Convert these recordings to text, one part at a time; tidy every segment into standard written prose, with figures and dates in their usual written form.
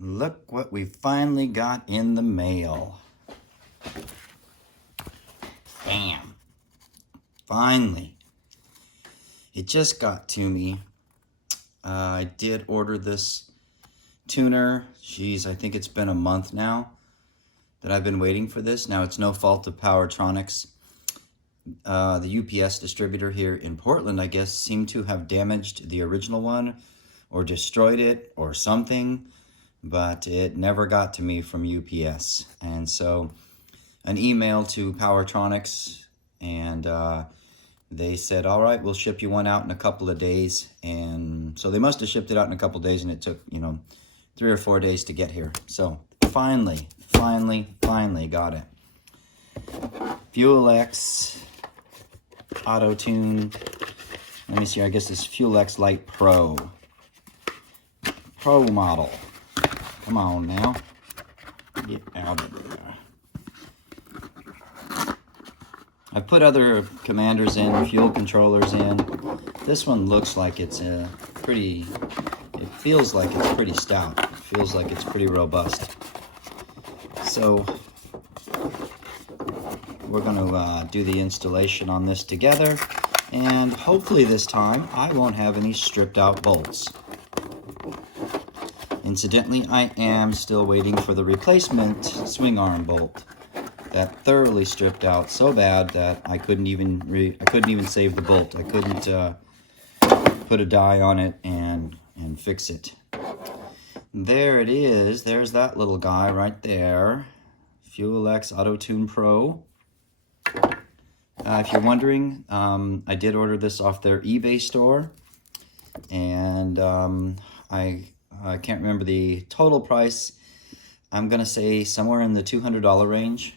Look what we finally got in the mail. Bam. Finally. It just got to me. I did order this tuner. Geez, I think it's been a month now that I've been waiting for this. Now, it's no fault of Powertronics. The UPS distributor here in Portland, I guess, seemed to have damaged the original one or destroyed it or something, but it never got to me from UPS. And so an email to Powertronics, and they said, all right, we'll ship you one out in a couple of days. And so they must have shipped it out in a couple of days, and it took, 3 or 4 days to get here. So finally got it. FuelX Auto Tune. Let me see, I guess it's FuelX Lite Pro. Pro model. Come on now. Get out of there. I've put other commanders in, fuel controllers in. This one looks like it's it feels like it's pretty stout. It feels like it's pretty robust. So we're going to do the installation on this together, and hopefully this time I won't have any stripped out bolts. Incidentally, I am still waiting for the replacement swing arm bolt that thoroughly stripped out so bad that I couldn't even save the bolt. I couldn't put a die on it and fix it. There it is. There's that little guy right there. FuelX Auto Tune Pro. If you're wondering, I did order this off their eBay store, and I can't remember the total price. I'm gonna say somewhere in the $200 range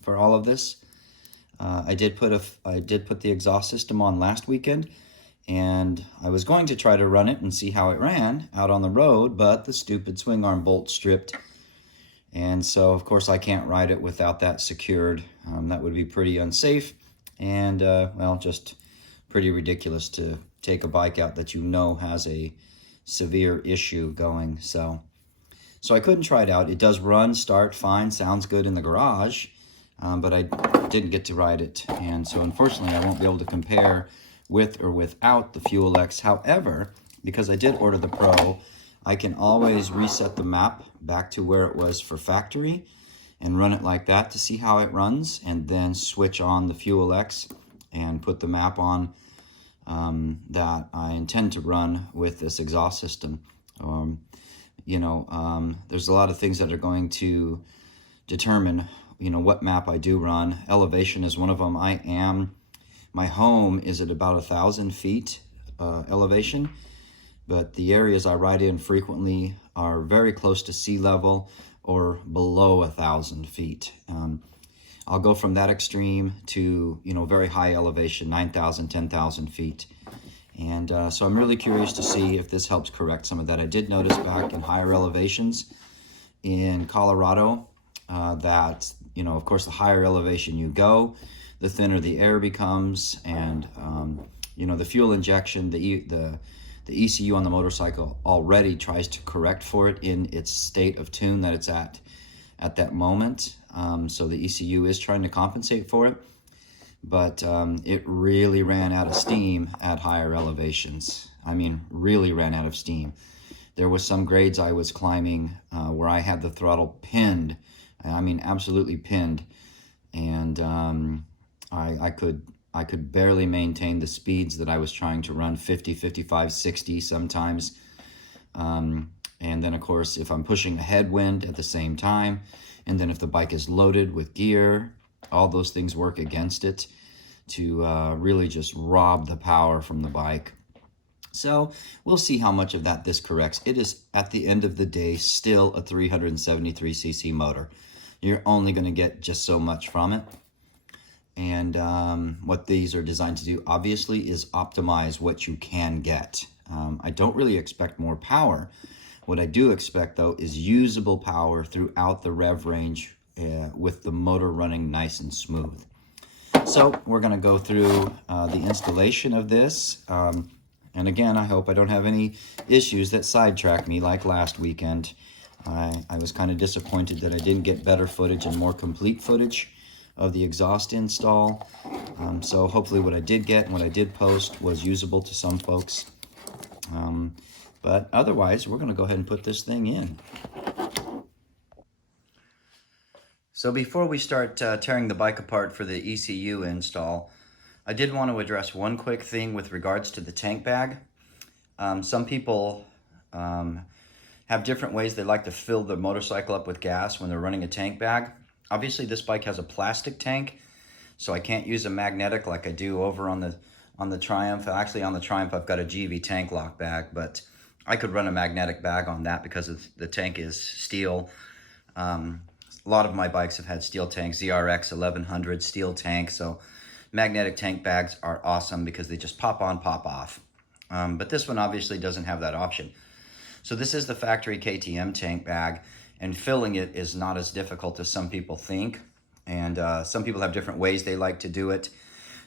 for all of this. I did put the exhaust system on last weekend, and I was going to try to run it and see how it ran out on the road, but the stupid swing arm bolt stripped. And so, of course, I can't ride it without that secured. That would be pretty unsafe and, well, just pretty ridiculous to take a bike out that you know has a severe issue going. So I couldn't try it out. It does run, start fine, sounds good in the garage, but I didn't get to ride it. And so, unfortunately, I won't be able to compare with or without the FuelX. However, because I did order the Pro, I can always reset the map back to where it was for factory and run it like that to see how it runs, and then switch on the FuelX and put the map on that I intend to run with this exhaust system. There's a lot of things that are going to determine, what map I do run. Elevation is one of them. My home is at about 1,000 feet elevation, but the areas I ride in frequently are very close to sea level or below 1,000 feet. I'll go from that extreme to, very high elevation, 9,000, 10,000 feet. And so I'm really curious to see if this helps correct some of that. I did notice back in higher elevations in Colorado that, of course, the higher elevation you go, the thinner the air becomes, and, the fuel injection, the ECU on the motorcycle already tries to correct for it in its state of tune that it's at that moment. So the ECU is trying to compensate for it, but it really ran out of steam at higher elevations. I mean, really ran out of steam. There was some grades I was climbing where I had the throttle pinned. I mean, absolutely pinned. And I could barely maintain the speeds that I was trying to run, 50, 55, 60 sometimes. And then, of course, if I'm pushing a headwind at the same time, and then if the bike is loaded with gear, all those things work against it to really just rob the power from the bike. So we'll see how much of that this corrects. It is, at the end of the day, still a 373cc motor. You're only going to get just so much from it. And what these are designed to do, obviously, is optimize what you can get. I don't really expect more power. What I do expect, though, is usable power throughout the rev range with the motor running nice and smooth. So we're going to go through the installation of this. And again, I hope I don't have any issues that sidetrack me like last weekend. I was kind of disappointed that I didn't get better footage and more complete footage of the exhaust install. So hopefully what I did get and what I did post was usable to some folks. But otherwise, we're going to go ahead and put this thing in. So before we start tearing the bike apart for the ECU install, I did want to address one quick thing with regards to the tank bag. Some people have different ways they like to fill their motorcycle up with gas when they're running a tank bag. Obviously this bike has a plastic tank, so I can't use a magnetic like I do over on the Triumph. Actually on the Triumph I've got a GV tank lock bag, but I could run a magnetic bag on that because the tank is steel. A lot of my bikes have had steel tanks, ZRX 1100 steel tank, so magnetic tank bags are awesome because they just pop on, pop off. But this one obviously doesn't have that option. So this is the factory KTM tank bag, and filling it is not as difficult as some people think. And some people have different ways they like to do it.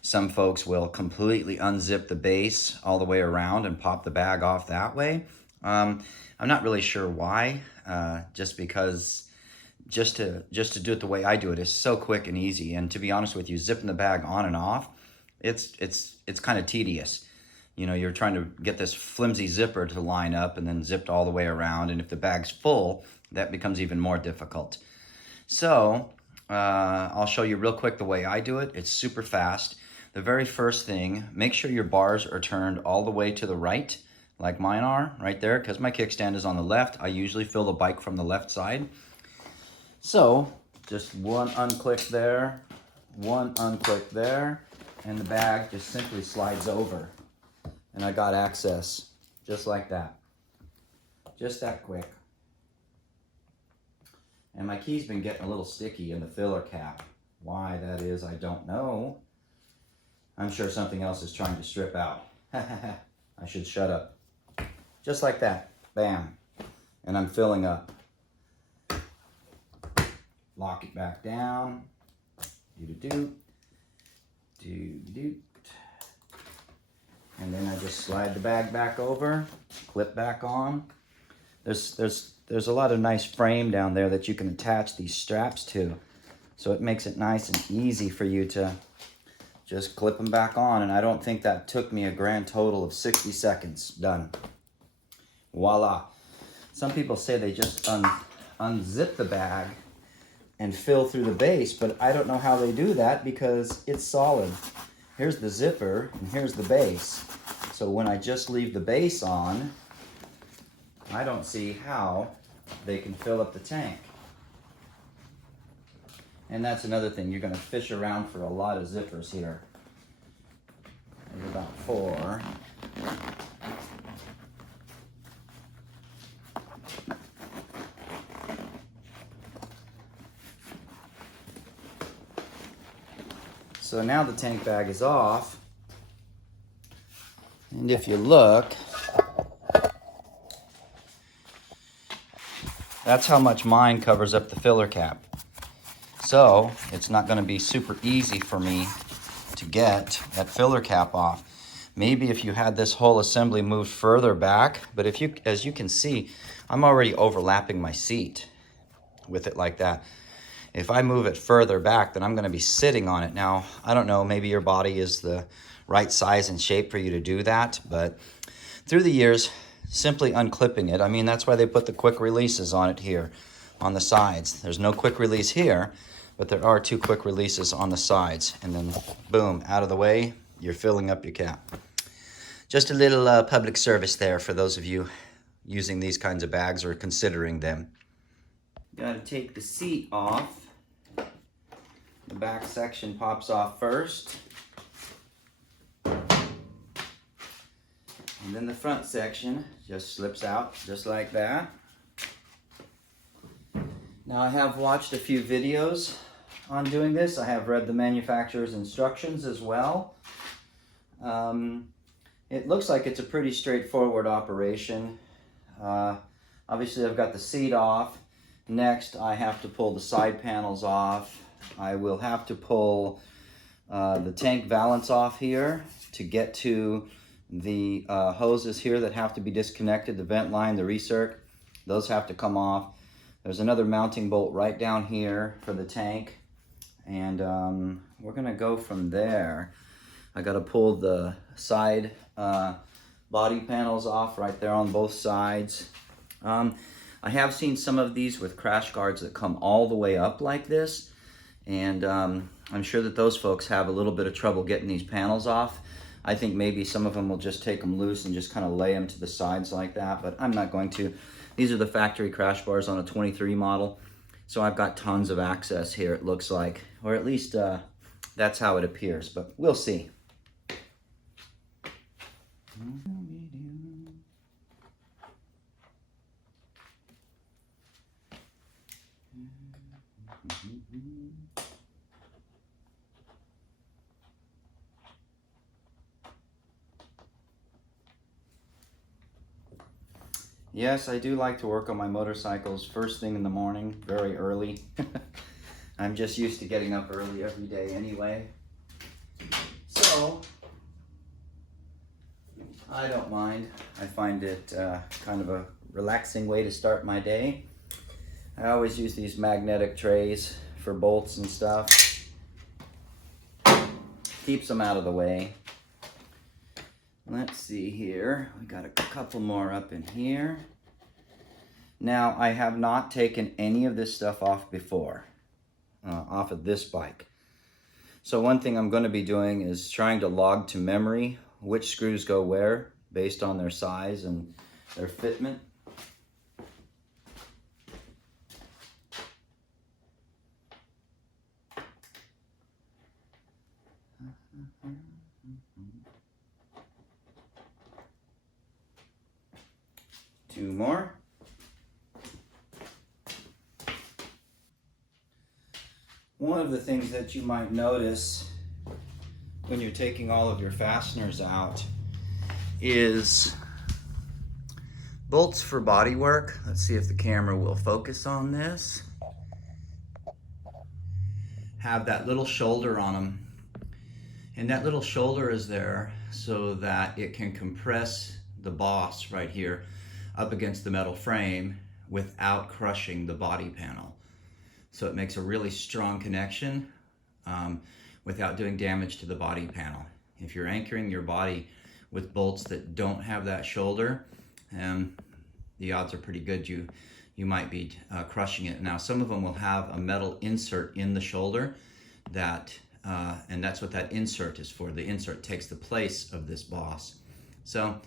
Some folks will completely unzip the base all the way around and pop the bag off that way. I'm not really sure why, just because just to do it the way I do it is so quick and easy. And to be honest with you, zipping the bag on and off, it's kind of tedious. You know, you're trying to get this flimsy zipper to line up and then zipped all the way around. And if the bag's full, that becomes even more difficult. So I'll show you real quick the way I do it. It's super fast. The very first thing, make sure your bars are turned all the way to the right, like mine are right there, because my kickstand is on the left. I usually fill the bike from the left side. So just one unclick there, one unclick there, and the bag just simply slides over. And I got access just like that. Just that quick. And my key's been getting a little sticky in the filler cap. Why that is, I don't know. I'm sure something else is trying to strip out. I should shut up. Just like that. Bam. And I'm filling up. Lock it back down. Do-do-do. Do-do-do. And then I just slide the bag back over, clip back on. There's a lot of nice frame down there that you can attach these straps to. So it makes it nice and easy for you to just clip them back on. And I don't think that took me a grand total of 60 seconds. Done. Voila. Some people say they just unzip the bag and fill through the base, but I don't know how they do that because it's solid. Here's the zipper and here's the base. So when I just leave the base on, I don't see how they can fill up the tank. And that's another thing, you're gonna fish around for a lot of zippers here. There's about 4. So now the tank bag is off, and if you look, that's how much mine covers up the filler cap. So it's not going to be super easy for me to get that filler cap off. Maybe if you had this whole assembly moved further back, but if you, as you can see, I'm already overlapping my seat with it like that. If I move it further back, then I'm going to be sitting on it. Now, I don't know, maybe your body is the right size and shape for you to do that, but through the years, simply unclipping it, I mean, that's why they put the quick releases on it here on the sides. There's no quick release here, but there are 2 quick releases on the sides, and then boom, out of the way, you're filling up your cap. Just a little public service there for those of you using these kinds of bags or considering them. Got to take the seat off. The back section pops off first. And then the front section just slips out just like that. Now I have watched a few videos on doing this. I have read the manufacturer's instructions as well. It looks like it's a pretty straightforward operation. Obviously I've got the seat off. Next I have to pull the side panels off. I will have to pull the tank valance off here to get to the hoses here that have to be disconnected, the vent line, the recirc. Those have to come off. There's another mounting bolt right down here for the tank. And we're gonna go from there. I gotta pull the side body panels off right there on both sides. I have seen some of these with crash guards that come all the way up like this. And I'm sure that those folks have a little bit of trouble getting these panels off. I think maybe some of them will just take them loose and just kind of lay them to the sides like that, but I'm not going to. These are the factory crash bars on a 23 model. So I've got tons of access here, it looks like, or at least that's how it appears, but we'll see. Yes, I do like to work on my motorcycles first thing in the morning, very early. I'm just used to getting up early every day anyway. So, I don't mind. I find it kind of a relaxing way to start my day. I always use these magnetic trays for bolts and stuff. Keeps them out of the way. Let's see here. We got a couple more up in here. Now, I have not taken any of this stuff off before, off of this bike. So one thing I'm going to be doing is trying to log to memory which screws go where based on their size and their fitment. Two more. One of the things that you might notice when you're taking all of your fasteners out is bolts for body work. Let's see if the camera will focus on this. Have that little shoulder on them. And that little shoulder is there so that it can compress the boss right here up against the metal frame without crushing the body panel. So it makes a really strong connection without doing damage to the body panel. If you're anchoring your body with bolts that don't have that shoulder, the odds are pretty good you might be crushing it. Now, some of them will have a metal insert in the shoulder that, and that's what that insert is for. The insert takes the place of this boss. So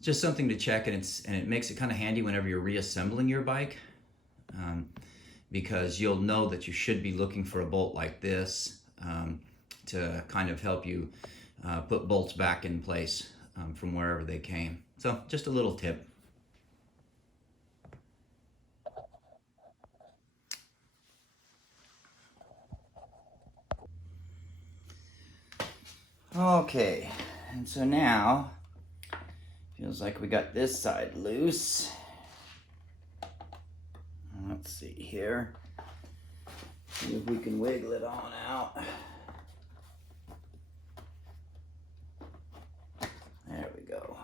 just something to check, and it makes it kind of handy whenever you're reassembling your bike, because you'll know that you should be looking for a bolt like this to kind of help you put bolts back in place from wherever they came. So just a little tip. Okay, and so now feels like we got this side loose. Let's see here. See if we can wiggle it on out. There we go.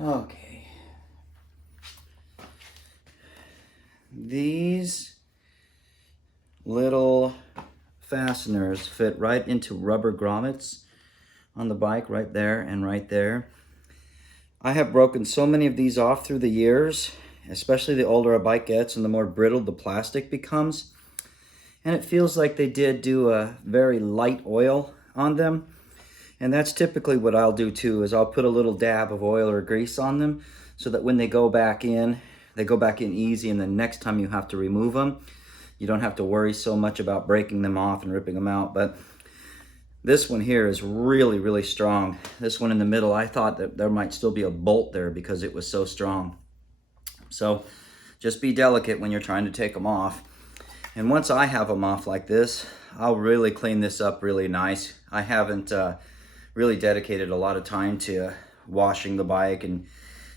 Okay. These little fasteners fit right into rubber grommets on the bike right there and right there. I have broken so many of these off through the years, especially the older a bike gets and the more brittle the plastic becomes. And it feels like they did do a very light oil on them. And that's typically what I'll do too, is I'll put a little dab of oil or grease on them so that when they go back in, they go back in easy, and the next time you have to remove them, you don't have to worry so much about breaking them off and ripping them out. But this one here is really, really strong. This one in the middle, I thought that there might still be a bolt there because it was so strong. So just be delicate when you're trying to take them off. And once I have them off like this, I'll really clean this up really nice. I haven't really dedicated a lot of time to washing the bike, and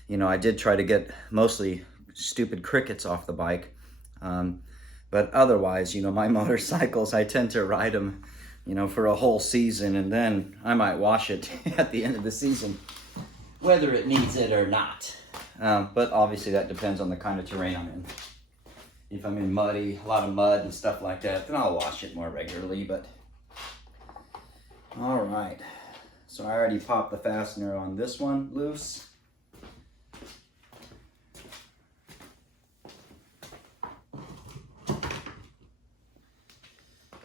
you know, I did try to get mostly stupid crickets off the bike, but otherwise, you know, my motorcycles, I tend to ride them, you know, for a whole season, and then I might wash it at the end of the season, whether it needs it or not. but obviously that depends on the kind of terrain I'm in. If I'm in a lot of mud and stuff like that, then I'll wash it more regularly, but all right. So I already popped the fastener on this one loose.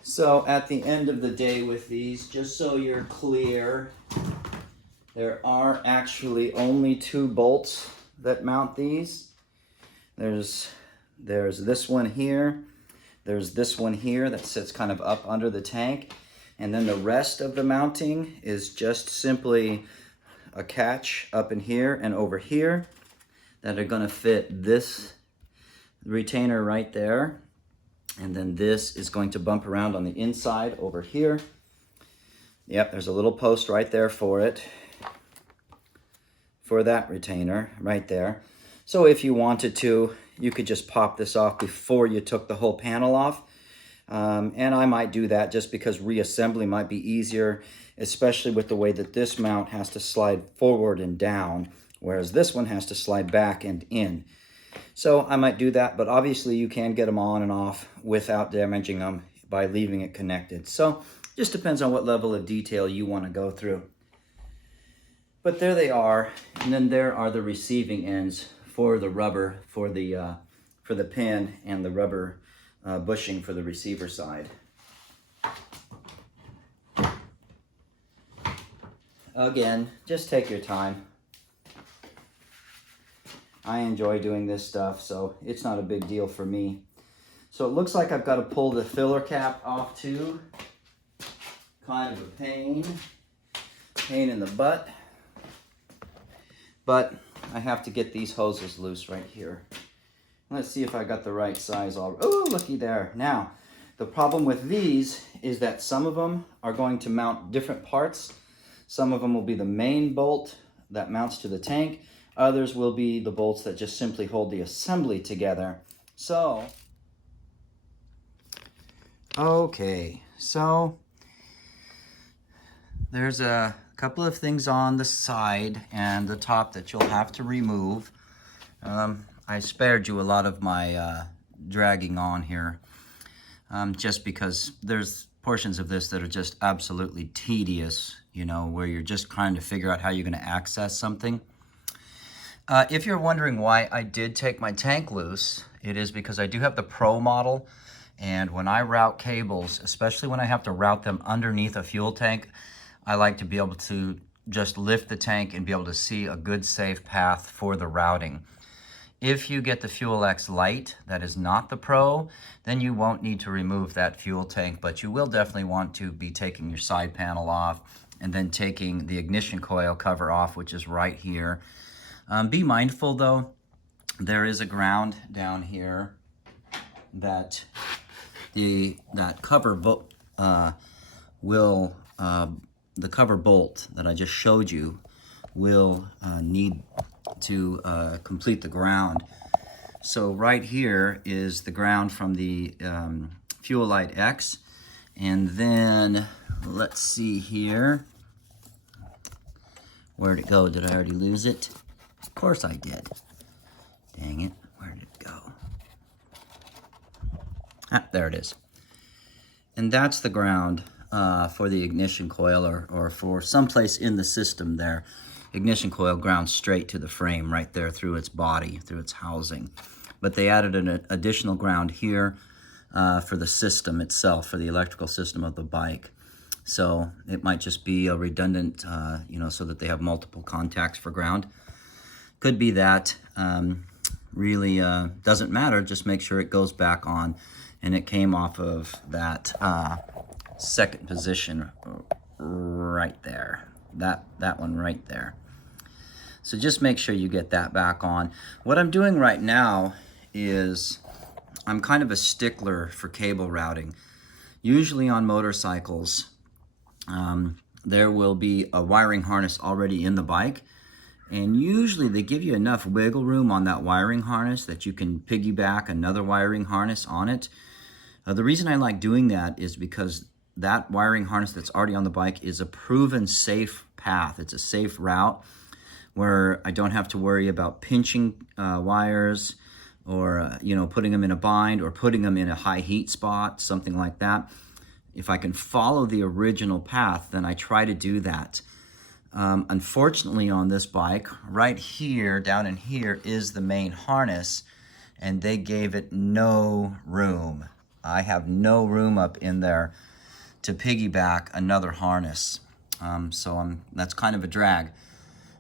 So at the end of the day with these, just so you're clear, there are actually only 2 bolts that mount these. There's this one here, there's this one here that sits kind of up under the tank, and then the rest of the mounting is just simply a catch up in here and over here that are going to fit this retainer right there, and then this is going to bump around on the inside over here. Yep, there's a little post right there for it, for that retainer right there. So if you wanted to, you could just pop this off before you took the whole panel off. And I might do that just because reassembly might be easier, especially with the way that this mount has to slide forward and down, whereas this one has to slide back and in. So I might do that, but obviously you can get them on and off without damaging them by leaving it connected. So just depends on what level of detail you want to go through. But there they are, and then there are the receiving ends for the rubber, for the pin, and the rubber bushing for the receiver side. Again, just take your time. I enjoy doing this stuff, so it's not a big deal for me. So it looks like I've got to pull the filler cap off too. Kind of a pain in the butt. But I have to get these hoses loose right here. Let's see if I got the right size all. Oh, looky there. Now, the problem with these is that some of them are going to mount different parts. Some of them will be the main bolt that mounts to the tank. Others will be the bolts that just simply hold the assembly together. So, okay, so there's a couple of things on the side and the top that you'll have to remove. I spared you a lot of my dragging on here, just because there's portions of this that are just absolutely tedious, you know, where you're just trying to figure out how you're going to access something. If you're wondering why I did take my tank loose, it is because I do have the Pro model, and when I route cables, especially when I have to route them underneath a fuel tank, I like to be able to just lift the tank and be able to see a good safe path for the routing. If you get the FuelX Lite, that is not the Pro, then you won't need to remove that fuel tank, but you will definitely want to be taking your side panel off and then taking the ignition coil cover off, which is right here. Be mindful though, there is a ground down here that the cover bolt that I just showed you will need to complete the ground. So right here is the ground from the FuelLite X, and then let's see here. Where'd it go? Did I already lose it? Of course I did. Dang it, where did it go? Ah, there it is. And that's the ground for the ignition coil, or for someplace in the system there. Ignition coil grounds straight to the frame right there through its body, through its housing. But they added an additional ground here for the system itself, for the electrical system of the bike. So it might just be a redundant, you know, so that they have multiple contacts for ground. Could be that. Really doesn't matter. Just make sure it goes back on. And it came off of that second position right there. That one right there. So just make sure you get that back on. What I'm doing right now is I'm kind of a stickler for cable routing. Usually on motorcycles, there will be a wiring harness already in the bike, and usually they give you enough wiggle room on that wiring harness that you can piggyback another wiring harness on it. The reason I like doing that is because that wiring harness that's already on the bike is a proven safe path. It's a safe route. where I don't have to worry about pinching wires or putting them in a bind or putting them in a high heat spot, something like that. If I can follow the original path, then I try to do that. Unfortunately on this bike, right here, down in here, is the main harness, and they gave it no room. I have no room up in there to piggyback another harness. So that's kind of a drag.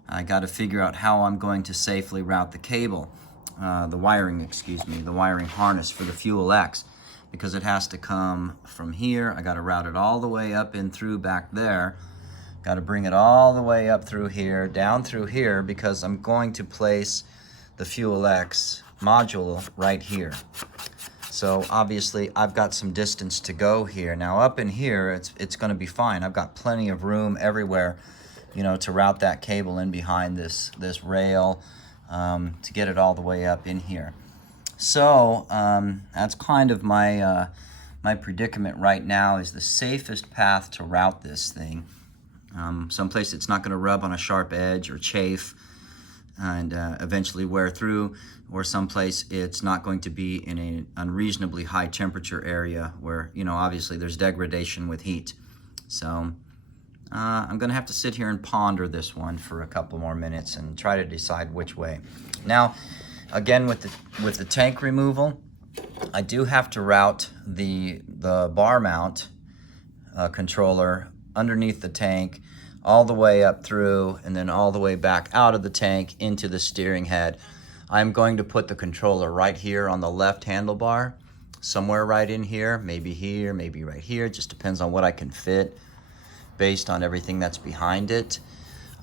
I got to figure out how I'm going to safely route the cable, the wiring harness for the FuelX, because it has to come from here. I got to route it all the way up and through back there. Got to bring it all the way up through here, down through here, because I'm going to place the FuelX module right here. So obviously I've got some distance to go here. Now up in here, it's going to be fine. I've got plenty of room everywhere, to route that cable in behind this rail, to get it all the way up in here. So that's kind of my my predicament right now, is the safest path to route this thing. Someplace it's not going to rub on a sharp edge or chafe and eventually wear through, or someplace it's not going to be in an unreasonably high temperature area where, obviously there's degradation with heat. So I'm going to have to sit here and ponder this one for a couple more minutes and try to decide which way. Now, again, with the tank removal, I do have to route the bar mount controller underneath the tank, all the way up through, and then all the way back out of the tank into the steering head. I'm going to put the controller right here on the left handlebar, somewhere right in here, maybe right here. It just depends on what I can fit based on everything that's behind it.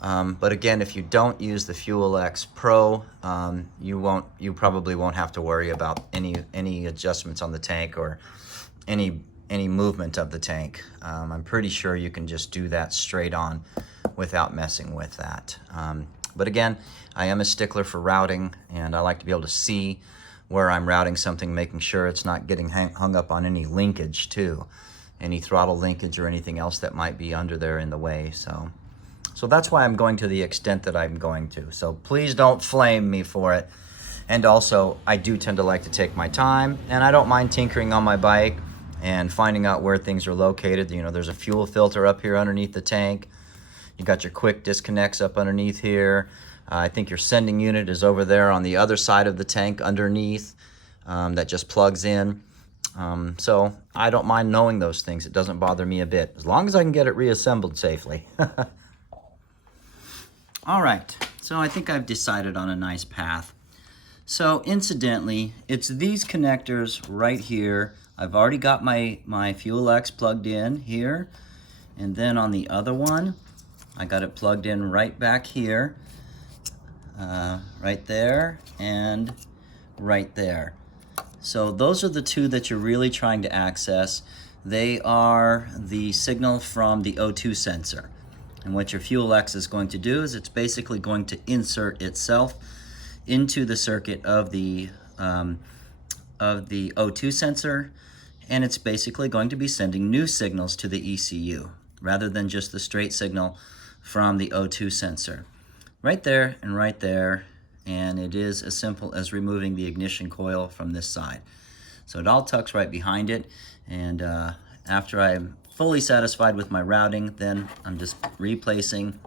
But again, if you don't use the FuelX Pro, you probably won't have to worry about any adjustments on the tank or any movement of the tank. I'm pretty sure you can just do that straight on without messing with that. But again, I am a stickler for routing, and I like to be able to see where I'm routing something, making sure it's not getting hung up on any linkage too, any throttle linkage or anything else that might be under there in the way. So that's why I'm going to the extent that I'm going to. So please don't flame me for it. And also, I do tend to like to take my time, and I don't mind tinkering on my bike and finding out where things are located. There's a fuel filter up here underneath the tank. You got your quick disconnects up underneath here. I think your sending unit is over there on the other side of the tank underneath, that just plugs in. So I don't mind knowing those things. It doesn't bother me a bit, as long as I can get it reassembled safely. All right, so I think I've decided on a nice path. So incidentally, it's these connectors right here. I've already got my FuelX plugged in here, and then on the other one, I got it plugged in right back here, right there, and right there. So those are the two that you're really trying to access. They are the signal from the O2 sensor. And what your FuelX is going to do is it's basically going to insert itself into the circuit of the O2 sensor, and it's basically going to be sending new signals to the ECU rather than just the straight signal from the O2 sensor. Right there and right there, and it is as simple as removing the ignition coil from this side. So it all tucks right behind it, and after I'm fully satisfied with my routing, then I'm just replacing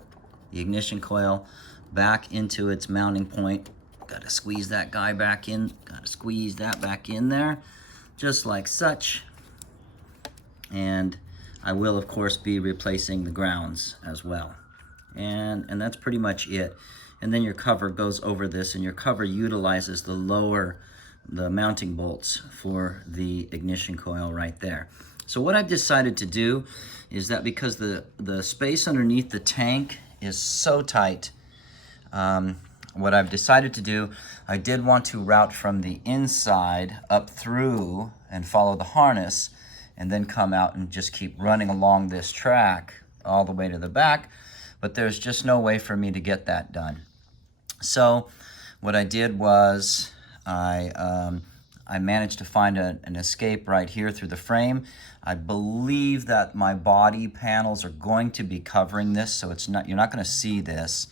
the ignition coil back into its mounting point. Gotta squeeze that guy back in, gotta squeeze that back in there, just like such. And I will, of course, be replacing the grounds as well. And that's pretty much it. And then your cover goes over this, and your cover utilizes the mounting bolts for the ignition coil right there. So what I've decided to do is that because the space underneath the tank is so tight, what I've decided to do, I did want to route from the inside up through and follow the harness, and then come out and just keep running along this track all the way to the back, but there's just no way for me to get that done. So what I did was I managed to find an escape right here through the frame. I believe that my body panels are going to be covering this, so you're not going to see this.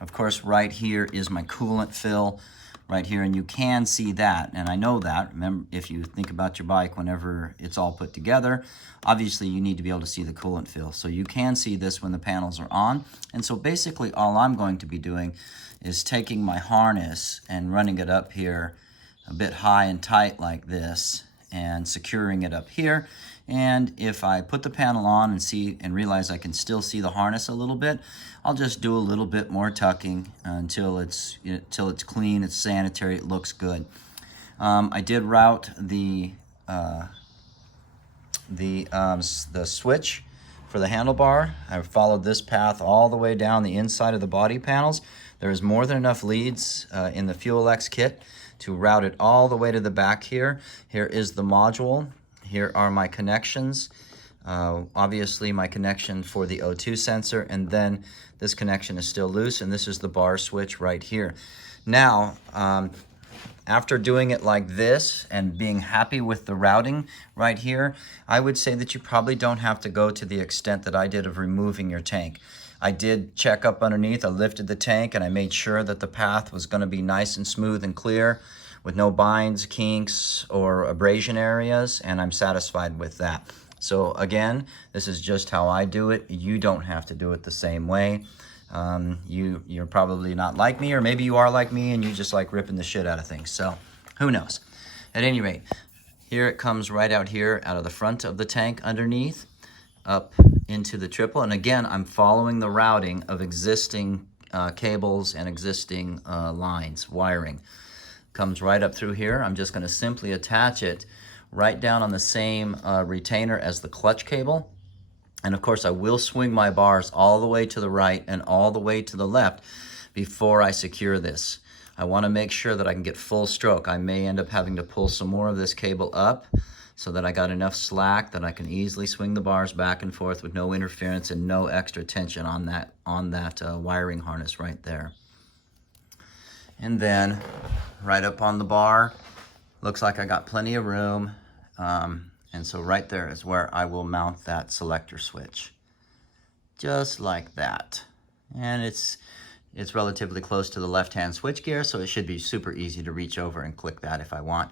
Of course, right here is my coolant fill right here, and you can see that, and I know that. Remember, if you think about your bike whenever it's all put together, obviously you need to be able to see the coolant fill. So you can see this when the panels are on. And so basically all I'm going to be doing is taking my harness and running it up here a bit high and tight like this and securing it up here. And if I put the panel on and realize I can still see the harness a little bit, I'll just do a little bit more tucking until it's clean, it's sanitary, it looks good. I did route the switch for the handlebar. I followed this path all the way down the inside of the body panels. There is more than enough leads in the FuelX kit to route it all the way to the back here. Here is the module. Here are my connections. Obviously my connection for the O2 sensor, and then this connection is still loose, and this is the bar switch right here. Now, after doing it like this and being happy with the routing right here, I would say that you probably don't have to go to the extent that I did of removing your tank. I did check up underneath, I lifted the tank, and I made sure that the path was going to be nice and smooth and clear with no binds, kinks, or abrasion areas, and I'm satisfied with that. So again, this is just how I do it. You don't have to do it the same way. You're probably not like me, or maybe you are like me and you just like ripping the shit out of things. So who knows? At any rate, here it comes right out here out of the front of the tank underneath up into the triple. And again, I'm following the routing of existing cables and existing lines, wiring. Comes right up through here. I'm just going to simply attach it right down on the same retainer as the clutch cable. And of course I will swing my bars all the way to the right and all the way to the left before I secure this. I want to make sure that I can get full stroke. I may end up having to pull some more of this cable up so that I got enough slack that I can easily swing the bars back and forth with no interference and no extra tension on that wiring harness right there. And then right up on the bar, looks like I got plenty of room. And so right there is where I will mount that selector switch. Just like that. And it's relatively close to the left-hand switch gear, so it should be super easy to reach over and click that if I want.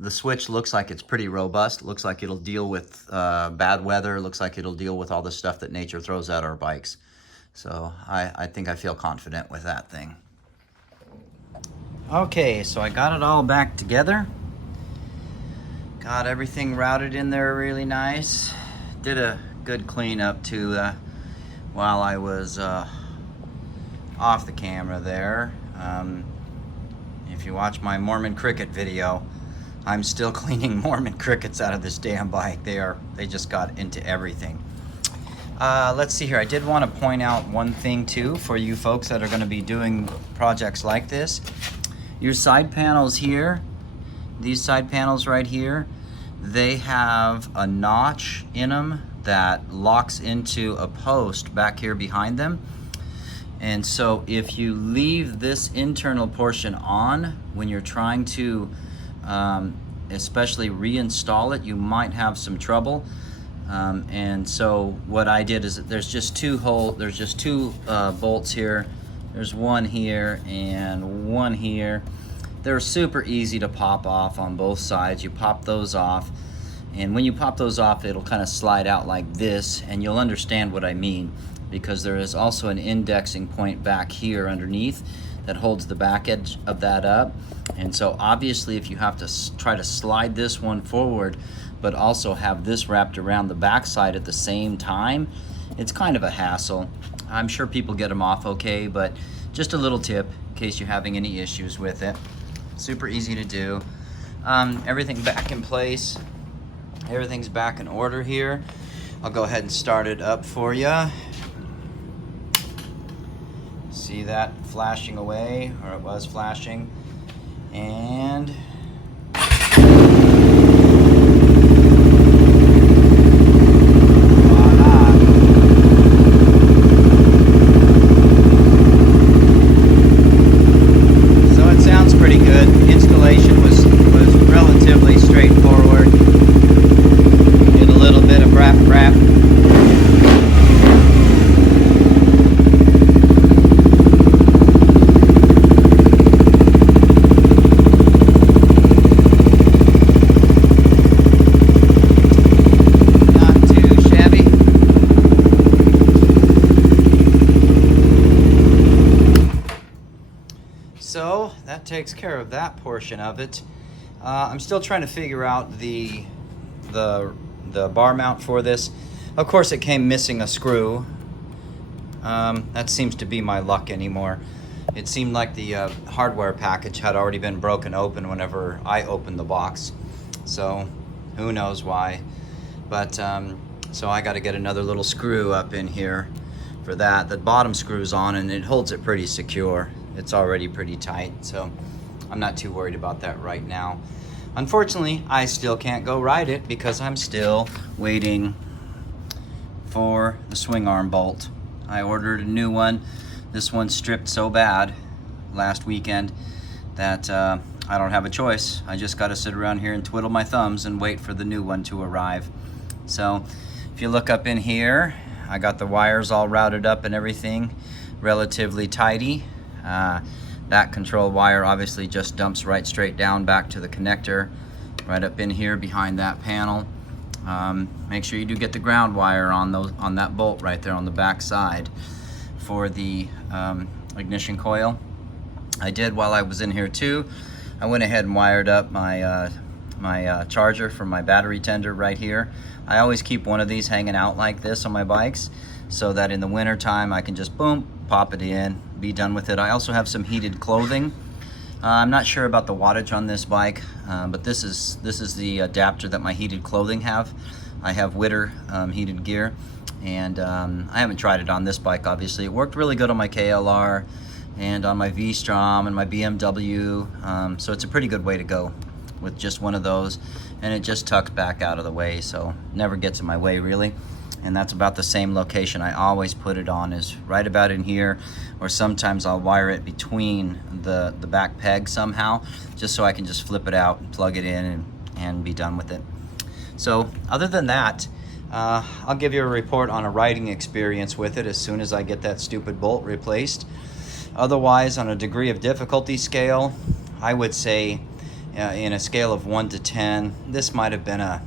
The switch looks like it's pretty robust. Looks like it'll deal with bad weather. Looks like it'll deal with all the stuff that nature throws at our bikes. So I think I feel confident with that thing. Okay, so I got it all back together. Got everything routed in there really nice. Did a good cleanup too while I was off the camera there. If you watch my Mormon cricket video, I'm still cleaning Mormon crickets out of this damn bike. They just got into everything. Let's see here. I did want to point out one thing too for you folks that are going to be doing projects like this. Your side panels here, these side panels right here, they have a notch in them that locks into a post back here behind them. And so if you leave this internal portion on when you're trying to especially reinstall it, you might have some trouble. And so what I did is there's just two bolts here. There's one here and one here. They're super easy to pop off on both sides. You pop those off, and when you pop those off, it'll kind of slide out like this, and you'll understand what I mean, because there is also an indexing point back here underneath that holds the back edge of that up. And so obviously if you have to try to slide this one forward, but also have this wrapped around the back side at the same time, it's kind of a hassle. I'm sure people get them off okay, but just a little tip in case you're having any issues with it. Super easy to do. Everything back in place. Everything's back in order here. I'll go ahead and start it up for you. See that flashing away, or it was flashing. And that takes care of that portion of it. I'm still trying to figure out the bar mount for this. Of course, it came missing a screw. That seems to be my luck anymore. It seemed like the hardware package had already been broken open whenever I opened the box. So who knows why. But so I got to get another little screw up in here for that. The bottom screws on and it holds it pretty secure. It's already pretty tight, so I'm not too worried about that right now. Unfortunately, I still can't go ride it because I'm still waiting for the swing arm bolt. I ordered a new one. This one stripped so bad last weekend that I don't have a choice. I just got to sit around here and twiddle my thumbs and wait for the new one to arrive. So if you look up in here, I got the wires all routed up and everything relatively tidy. That control wire obviously just dumps right straight down back to the connector right up in here behind that panel. Make sure you do get the ground wire on that bolt right there on the back side for the ignition coil. I did while I was in here too. I went ahead and wired up my charger for my battery tender right here. I always keep one of these hanging out like this on my bikes so that in the winter time I can just boom, pop it in, be done with it. I also have some heated clothing. I'm not sure about the wattage on this bike, but this is the adapter that my heated clothing have. I have Witter heated gear, and I haven't tried it on this bike obviously. It worked really good on my KLR and on my V-Strom and my BMW, so it's a pretty good way to go with just one of those, and it just tucks back out of the way, so never gets in my way really. And that's about the same location I always put it on, is right about in here, or sometimes I'll wire it between the back peg somehow, just so I can just flip it out and plug it in and be done with it. So other than that, I'll give you a report on a riding experience with it as soon as I get that stupid bolt replaced. Otherwise, on a degree of difficulty scale, I would say in a scale of 1 to 10, this might have been a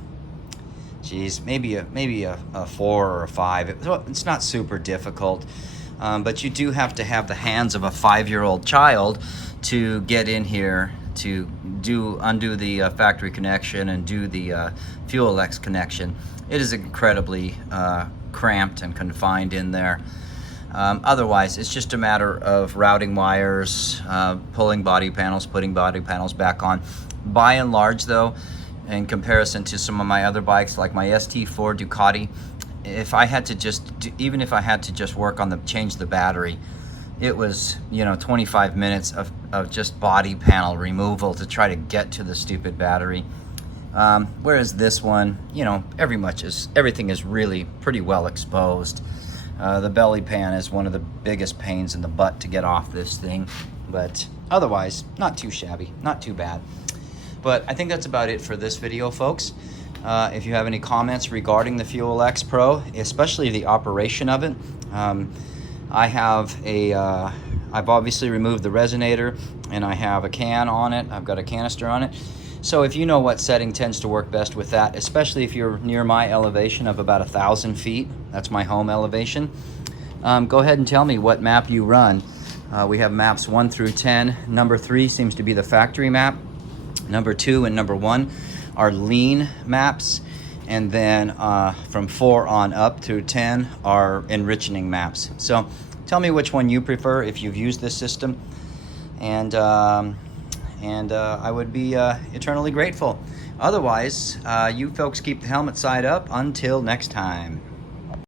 maybe a 4 or a 5. It's not super difficult, but you do have to have the hands of a 5-year-old child to get in here to undo the factory connection and do the FuelX connection. It is incredibly cramped and confined in there. Otherwise, it's just a matter of routing wires, pulling body panels, putting body panels back on. By and large, though, in comparison to some of my other bikes like my ST4 Ducati, if I had to even if I had to just work on change the battery, it was 25 minutes of just body panel removal to try to get to the stupid battery. Whereas this one, everything is really pretty well exposed. The belly pan is one of the biggest pains in the butt to get off this thing, but otherwise not too shabby, not too bad. But I think that's about it for this video, folks. If you have any comments regarding the FuelX Pro, especially the operation of it, I've obviously removed the resonator, and I have a can on it. I've got a canister on it. So if you know what setting tends to work best with that, especially if you're near my elevation of about 1,000 feet, that's my home elevation, go ahead and tell me what map you run. We have maps 1 through 10. Number 3 seems to be the factory map. Number 2 and number 1 are lean maps, and then from 4 on up through 10 are enriching maps. So tell me which one you prefer if you've used this system, and I would be eternally grateful. Otherwise, you folks keep the helmet side up until next time.